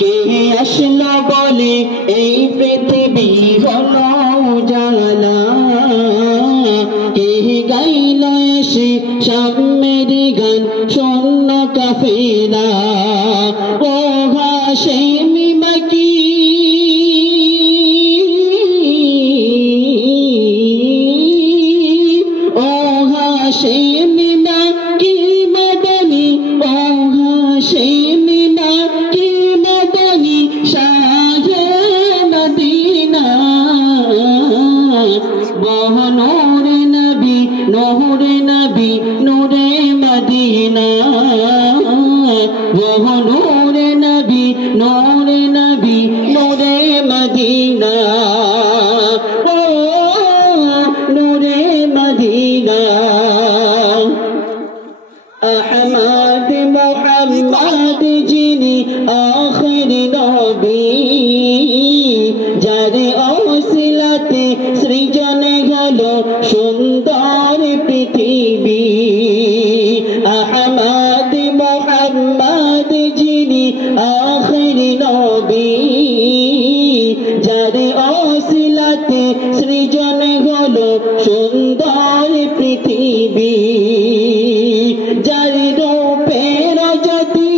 কে আসলো বলে এই পৃথিবী হলো জালা, কে গাইল এসে সাম্যের গান শূন্য কাফেলা। ও হাশেমি মাকি ও হাশেমি মাকি মদনী, ও হাশেমি মাকি মদনী শাহে মদিনা। বহ নূরে নবী নূরে নবী নূরে মদিনা, বহ নূরে নবী নূরে নবী নূরে মদিনা, ও নূরে মদিনা। আহমদ মোহাম্মদ যিনি আখির নবী, যার ওসিলাতে সৃজনে হলো সুন্দর পৃথিবী। আহমদ মোহাম্মদ যিনি আখির নবী, যার ওসিলাতে সৃজনে হলো সুন্দর পৃথিবী। যার রূপের জ্যোতি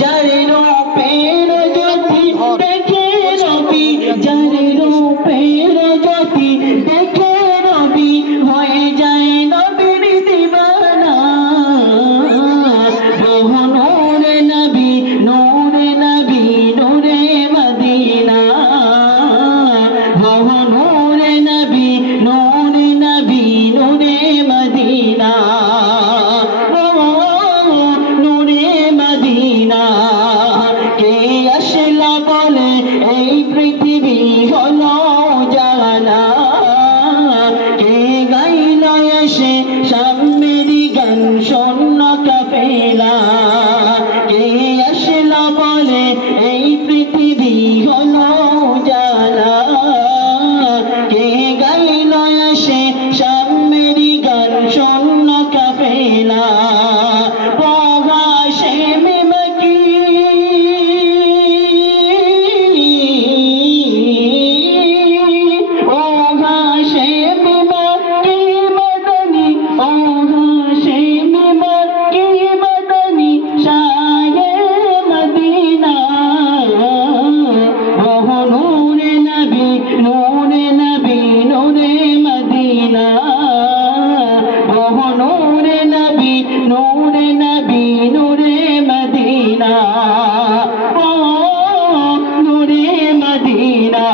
যার রূপের জ্যোতি দেখে রবি, যার রূপের জ্যোতি দেখে রবি হয়ে যায় নবীর দিবানা। বহ নূরে নবী নূরে নবী নূরে মদিনা, বহ নূরে নবী নূরে নবী নূরে মদিনা, ও নূরে মদিনা। কে আসলা বলে এই পৃথিবী হলো জানা, কে গাইল এসে সাম্যের গান শূন্য কাফেলা। কে আসলা বলে এই পৃথিবী হলো জানা, কে গাইল এসে সাম্যের গান শূন্য কাফেলা। ও হাশেমি মাকি ও হাশেমি মাকি মদনী, ও হাশেমি মাকি মদনী শাহে মদিনা। বহ নূরে নবী নূরে নবী নূরে মদিনা, বহ নূরে নবী নূরে নবী নূরে মদিনা, ও নূরে মদিনা।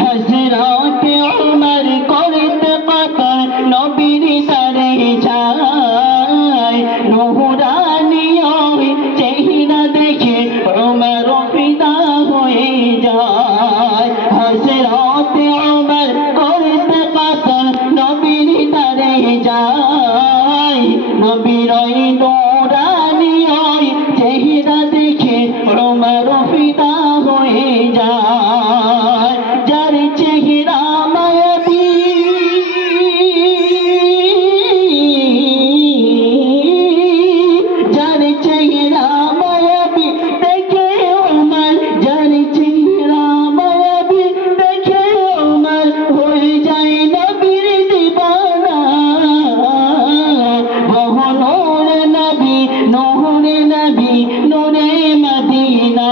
হযরত উমর করতে কতল নবীর দরে যায়, নুরানি ওই চেহারা দেখে উমর ফিদা হয়ে যায়। হযরত উমর করতে কতল নবীর দরে যায়, নবীর ওই নুরানি ওই চেহারা দেখে উমর ফিদা হয়ে যায়। যার চেহারা মায়াবী যার চেহারা মায়াবী দেখে উমর, যার চেহারা মায়াবী দেখে উমর হয়ে যায় নবীর দিবানা। বহ নূরে নবী নূরে নবী নূরে মদিনা,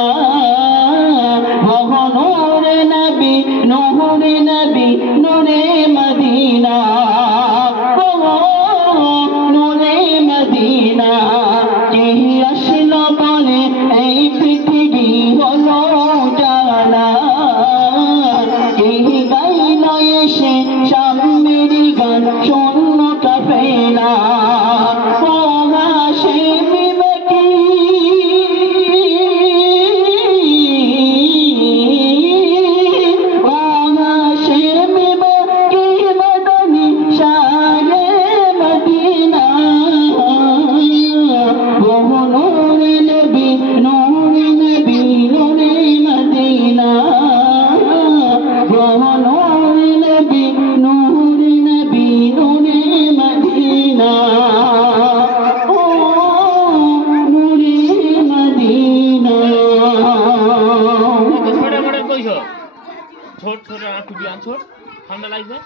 বহ নূরে নবী নূরে নবী নূরে মদিনা, বহ নূরে মদিনা। কে আসলো বলে এই পৃথিবী হলো জানা, কে গাইল এসে সাম্যের গান শূন্য কাফেলা। ও হাশেমি মাকি ও হাশেমি ছোট ছোট টুপি আন ছোট ঠান্ডা লাগবে